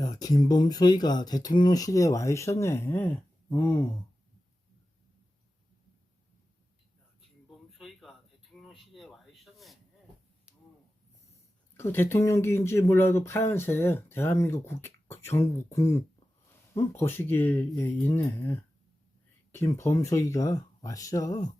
야, 김범소희가 대통령실에 와 있었네. 어. 김범소희가 대통령실에 와 있었네. 그 대통령기인지 몰라도 파란색 대한민국 정부 거시기에 있네. 김범소희가 왔어.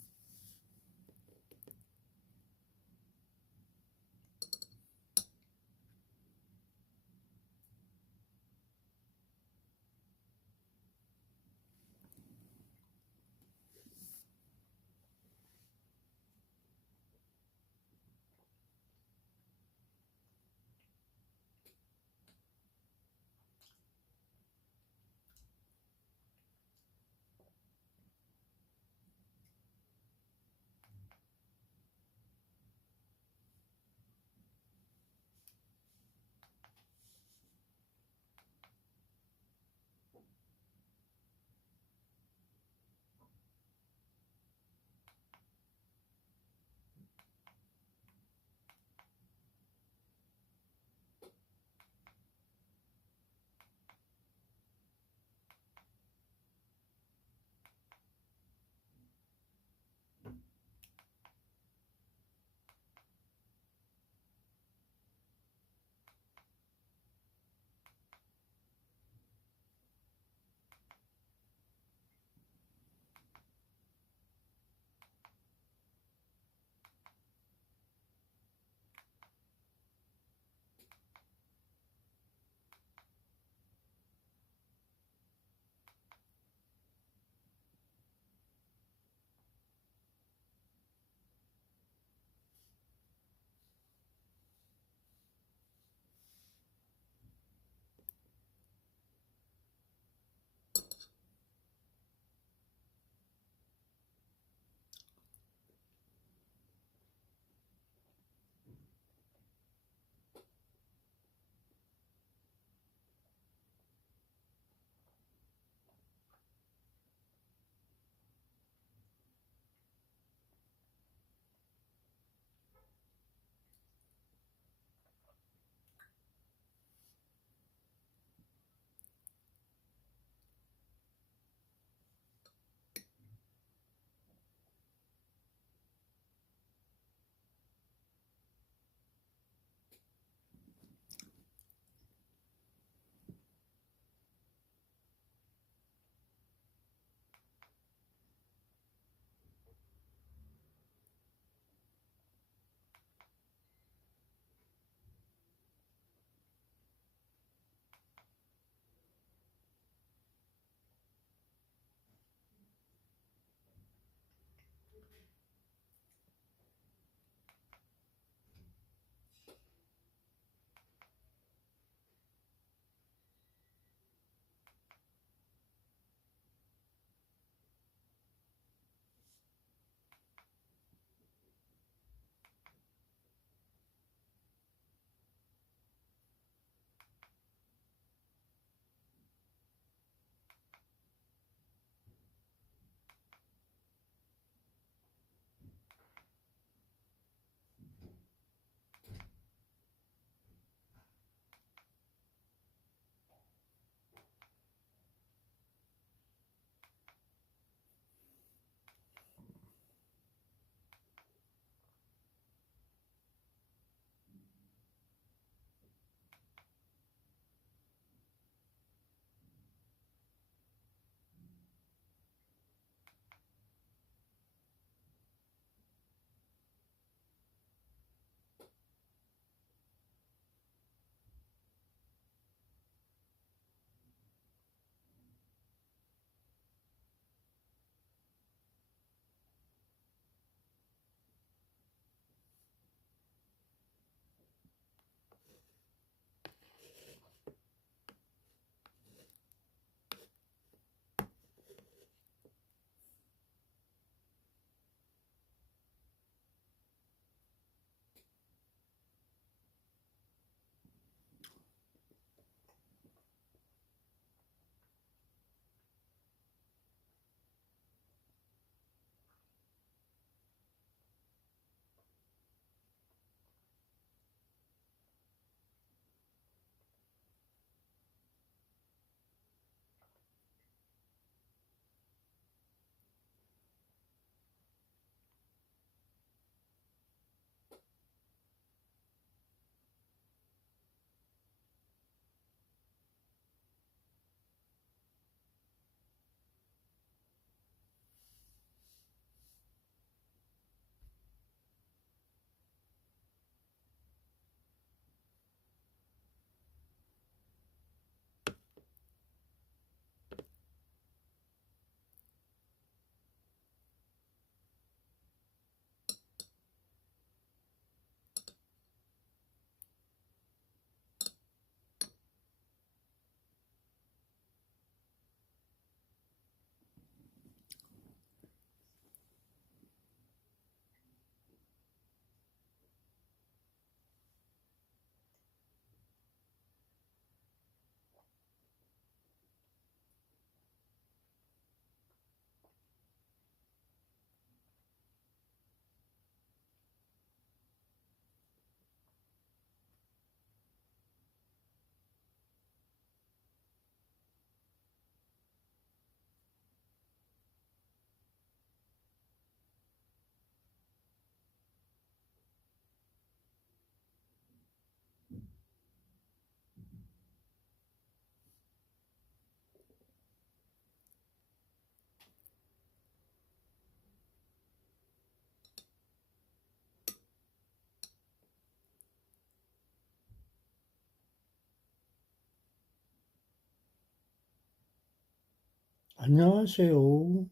안녕하세요.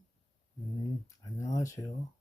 안녕하세요.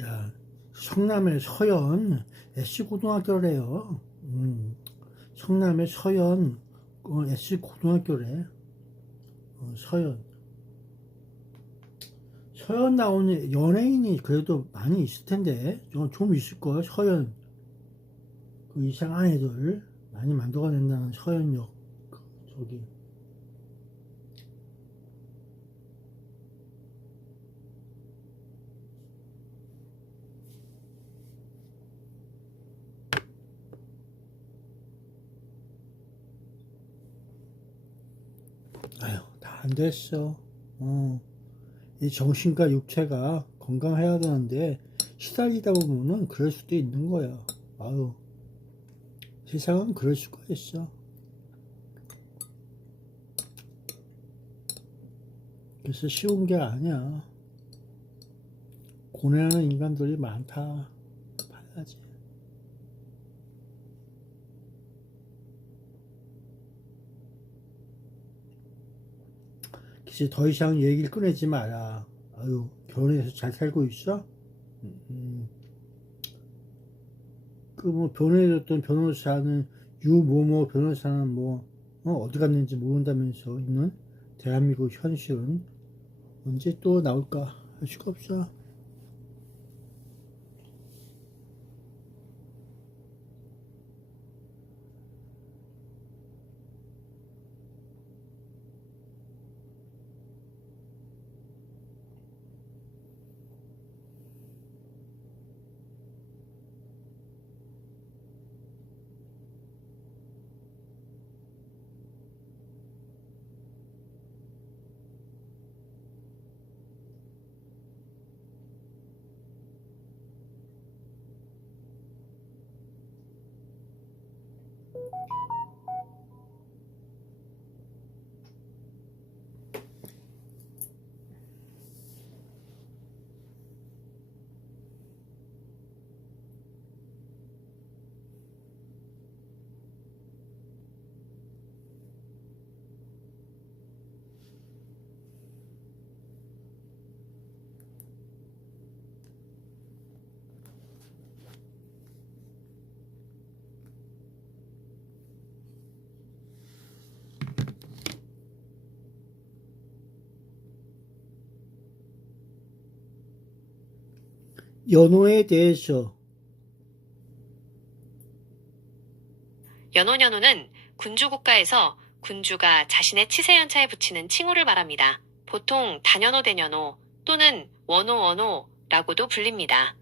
야, 성남의 서현 SC고등학교래요. 성남의 서현 SC고등학교래. 서현. 서현 나오는 연예인이 그래도 많이 있을 텐데, 좀 있을 거야. 서현. 그 이상한 애들 많이 만들어낸다는 서현역. 저기. 아휴, 다 안 됐어. 이 정신과 육체가 건강해야 되는데, 시달리다 보면은 그럴 수도 있는 거야. 아유, 세상은 그럴 수가 있어. 그래서 쉬운 게 아니야. 고뇌하는 인간들이 많다. 봐야지. 이제 더 이상 얘기를 꺼내지 마라. 아유, 결혼해서 잘 살고 있어? 그 뭐 변호해줬던 변호사는 유모모 변호사는 뭐 어디 갔는지 모른다면서 있는 대한민국 현실은 언제 또 나올까 할 수가 없어. 연호에 대해서 연호는 군주국가에서 군주가 자신의 치세연차에 붙이는 칭호를 말합니다. 보통 단연호 대연호 또는 원호라고도 불립니다.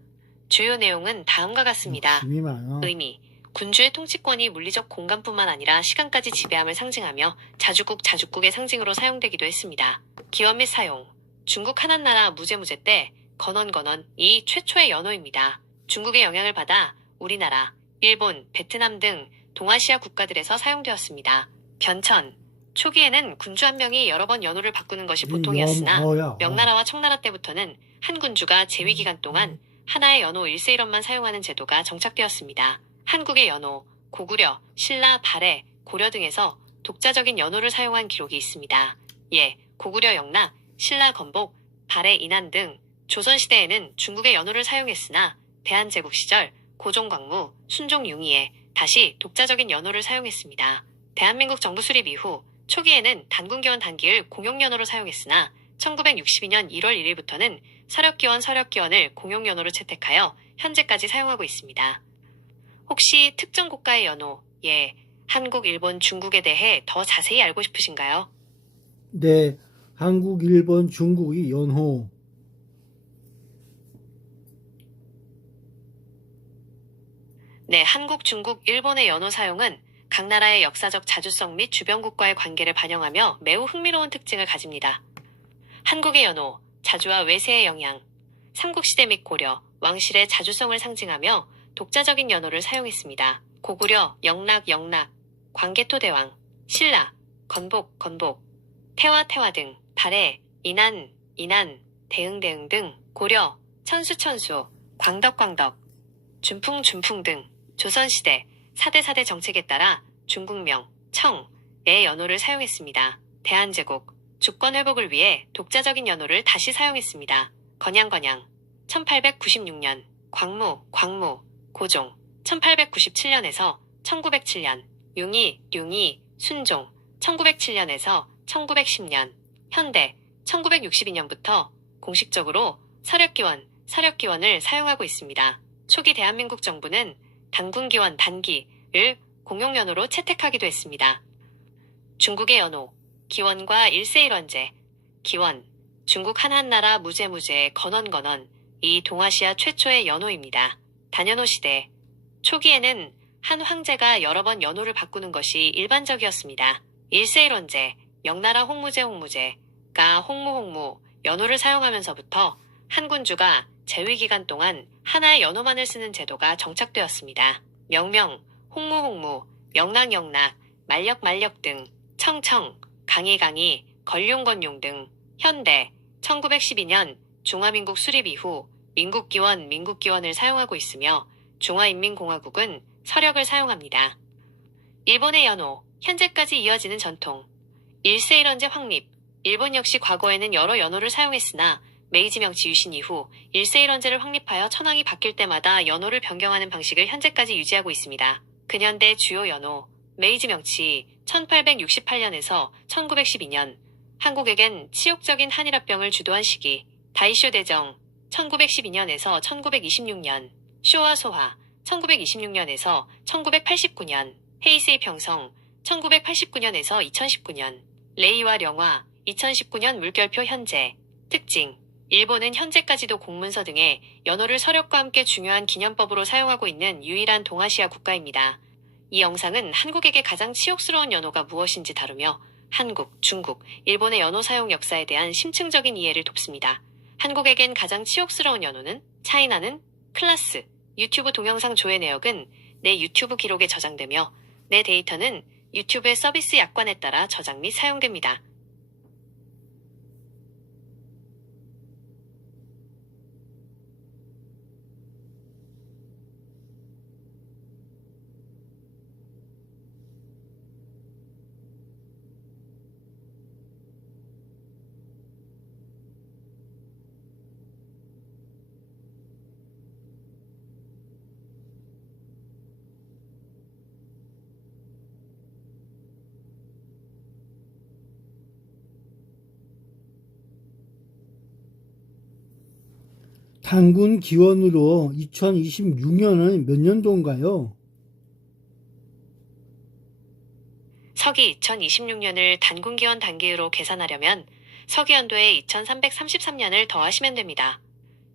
주요 내용은 다음과 같습니다. 욕심이 많아. 의미, 군주의 통치권이 물리적 공간뿐만 아니라 시간까지 지배함을 상징하며 자주국의 상징으로 사용되기도 했습니다. 기원 및 사용, 중국 한한나라 무제무제 때 건원이 최초의 연호입니다. 중국의 영향을 받아 우리나라, 일본, 베트남 등 동아시아 국가들에서 사용되었습니다. 변천, 초기에는 군주 한 명이 여러 번 연호를 바꾸는 것이 보통이었으나 명나라와 청나라 때부터는 한 군주가 재위 기간 동안 하나의 연호 1세 1원만 사용하는 제도가 정착되었습니다. 한국의 연호, 고구려, 신라, 발해, 고려 등에서 독자적인 연호를 사용한 기록이 있습니다. 예, 고구려 영락, 신라 건복, 발해 인안 등 조선시대에는 중국의 연호를 사용했으나 대한제국 시절 고종광무, 순종융이에 다시 독자적인 연호를 사용했습니다. 대한민국 정부 수립 이후 초기에는 단군기원 단기를 공용연호로 사용했으나 1962년 1월 1일부터는 서력기원을 공용연호로 채택하여 현재까지 사용하고 있습니다. 혹시 특정 국가의 연호, 예, 한국, 일본, 중국에 대해 더 자세히 알고 싶으신가요? 네, 한국, 일본, 중국이 연호. 네, 한국, 중국, 일본의 연호 사용은 각 나라의 역사적 자주성 및 주변국과의 관계를 반영하며 매우 흥미로운 특징을 가집니다. 한국의 연호, 자주와 외세의 영향, 삼국시대 및 고려, 왕실의 자주성을 상징하며 독자적인 연호를 사용했습니다. 고구려, 영락, 광개토 대왕, 신라, 건복, 태화 등, 발해, 인안, 대응 등, 고려, 천수, 광덕, 준풍 등 조선시대 4대 정책에 따라 중국명, 청의 연호를 사용했습니다. 대한제국, 주권 회복을 위해 독자적인 연호를 다시 사용했습니다. 건양, 1896년, 광무, 고종, 1897년에서 1907년, 융이, 순종, 1907년에서 1910년, 현대, 1962년부터 공식적으로 서력기원을 사용하고 있습니다. 초기 대한민국 정부는 단군기원 단기를 공용연호로 채택하기도 했습니다. 중국의 연호, 기원과 1세 1원제, 기원, 중국 한한나라 무제무제 건원, 이 동아시아 최초의 연호입니다. 단연호 시대, 초기에는 한 황제가 여러 번 연호를 바꾸는 것이 일반적이었습니다. 1세 1원제, 명나라 홍무제가 홍무, 연호를 사용하면서부터 한 군주가 재위 기간 동안 하나의 연호만을 쓰는 제도가 정착되었습니다. 명명, 홍무, 영락, 말력 등, 청, 강이, 건룡 등, 현대, 1912년 중화민국 수립 이후 민국기원을 사용하고 있으며 중화인민공화국은 서력을 사용합니다. 일본의 연호, 현재까지 이어지는 전통. 1세 1원제 확립. 일본 역시 과거에는 여러 연호를 사용했으나 메이지 명치 유신 이후 1세 1원제를 확립하여 천황이 바뀔 때마다 연호를 변경하는 방식을 현재까지 유지하고 있습니다. 근현대 주요 연호, 메이지 명치 1868년에서 1912년, 한국에겐 치욕적인 한일합병을 주도한 시기, 다이쇼 대정 1912년에서 1926년, 쇼와 소화 1926년에서 1989년, 헤이세이 평성 1989년에서 2019년, 레이와 령화 2019년 물결표 현재. 특징, 일본은 현재까지도 공문서 등의 연호를 서력과 함께 중요한 기념법으로 사용하고 있는 유일한 동아시아 국가입니다. 이 영상은 한국에게 가장 치욕스러운 연호가 무엇인지 다루며 한국, 중국, 일본의 연호 사용 역사에 대한 심층적인 이해를 돕습니다. 한국에겐 가장 치욕스러운 연호는 차이나는 클라스. 유튜브 동영상 조회 내역은 내 유튜브 기록에 저장되며 내 데이터는 유튜브의 서비스 약관에 따라 저장 및 사용됩니다. 단군 기원으로 2026년은 몇 년도인가요? 서기 2026년을 단군기원 단기으로 계산하려면 서기 연도에 2333년을 더하시면 됩니다.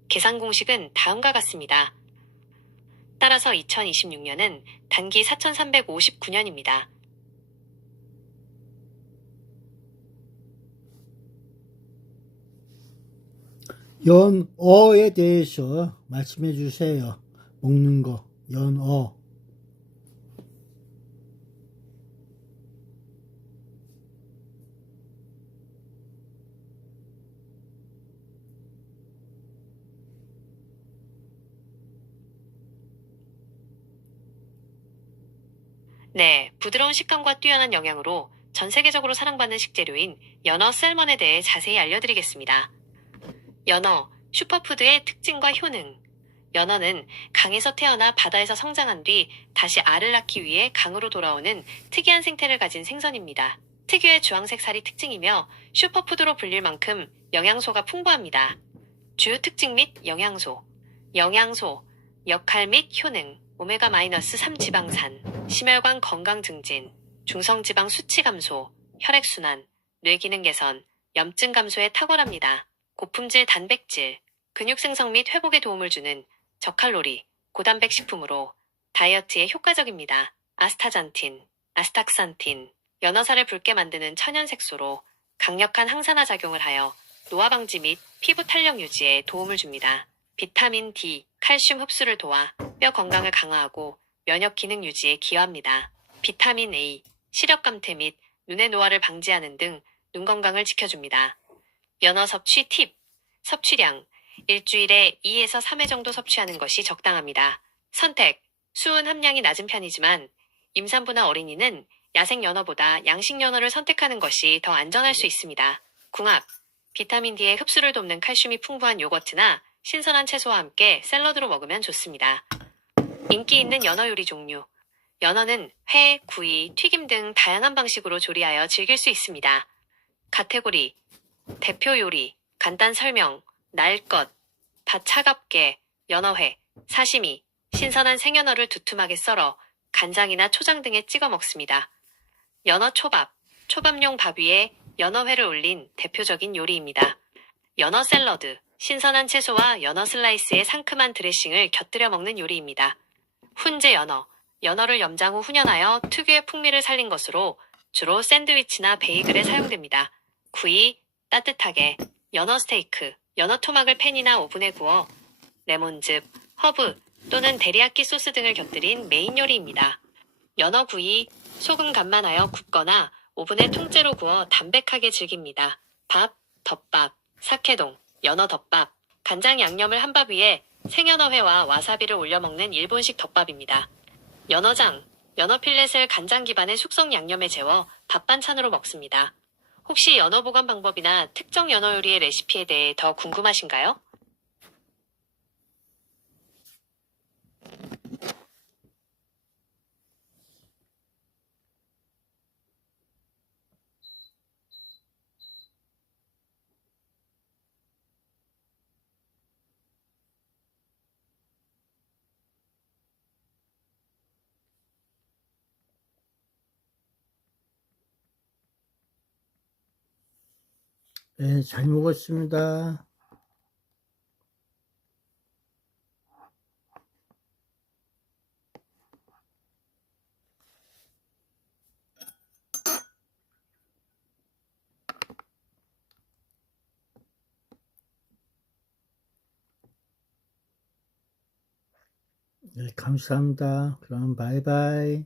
계산 공식은 다음과 같습니다. 따라서 2026년은 단기 4359년입니다. 연어에 대해서 말씀해 주세요. 먹는 거, 연어. 네, 부드러운 식감과 뛰어난 영양으로 전 세계적으로 사랑받는 식재료인 연어 셀먼에 대해 자세히 알려드리겠습니다. 연어, 슈퍼푸드의 특징과 효능. 연어는 강에서 태어나 바다에서 성장한 뒤 다시 알을 낳기 위해 강으로 돌아오는 특이한 생태를 가진 생선입니다. 특유의 주황색 살이 특징이며 슈퍼푸드로 불릴 만큼 영양소가 풍부합니다. 주요 특징 및 영양소. 영양소, 역할 및 효능. 오메가-3 지방산, 심혈관 건강 증진, 중성지방 수치 감소, 혈액순환, 뇌기능 개선, 염증 감소에 탁월합니다. 고품질 단백질, 근육 생성 및 회복에 도움을 주는 저칼로리, 고단백 식품으로 다이어트에 효과적입니다. 아스타잔틴, 아스탁산틴, 연어살을 붉게 만드는 천연 색소로 강력한 항산화 작용을 하여 노화 방지 및 피부 탄력 유지에 도움을 줍니다. 비타민 D, 칼슘 흡수를 도와 뼈 건강을 강화하고 면역 기능 유지에 기여합니다. 비타민 A, 시력 감퇴 및 눈의 노화를 방지하는 등 눈 건강을 지켜줍니다. 연어 섭취 팁. 섭취량. 일주일에 2에서 3회 정도 섭취하는 것이 적당합니다. 선택. 수은 함량이 낮은 편이지만 임산부나 어린이는 야생 연어보다 양식 연어를 선택하는 것이 더 안전할 수 있습니다. 궁합. 비타민 D의 흡수를 돕는 칼슘이 풍부한 요거트나 신선한 채소와 함께 샐러드로 먹으면 좋습니다. 인기 있는 연어 요리 종류. 연어는 회, 구이, 튀김 등 다양한 방식으로 조리하여 즐길 수 있습니다. 카테고리. 대표 요리, 간단 설명, 날 것, 밥 차갑게, 연어회, 사시미, 신선한 생연어를 두툼하게 썰어 간장이나 초장 등에 찍어 먹습니다. 연어 초밥, 초밥용 밥 위에 연어회를 올린 대표적인 요리입니다. 연어 샐러드, 신선한 채소와 연어 슬라이스에 상큼한 드레싱을 곁들여 먹는 요리입니다. 훈제 연어, 연어를 염장 후 훈연하여 특유의 풍미를 살린 것으로 주로 샌드위치나 베이글에 사용됩니다. 구이, 따뜻하게, 연어 스테이크, 연어 토막을 팬이나 오븐에 구워 레몬즙, 허브 또는 데리야끼 소스 등을 곁들인 메인 요리입니다. 연어 구이, 소금 간만 하여 굽거나 오븐에 통째로 구워 담백하게 즐깁니다. 밥, 덮밥, 사케동, 연어 덮밥, 간장 양념을 한 밥 위에 생연어회와 와사비를 올려 먹는 일본식 덮밥입니다. 연어장, 연어 필렛을 간장 기반의 숙성 양념에 재워 밥 반찬으로 먹습니다. 혹시 연어 보관 방법이나 특정 연어 요리의 레시피에 대해 더 궁금하신가요? 네, 잘 먹었습니다. 네, 감사합니다. 그럼 바이바이.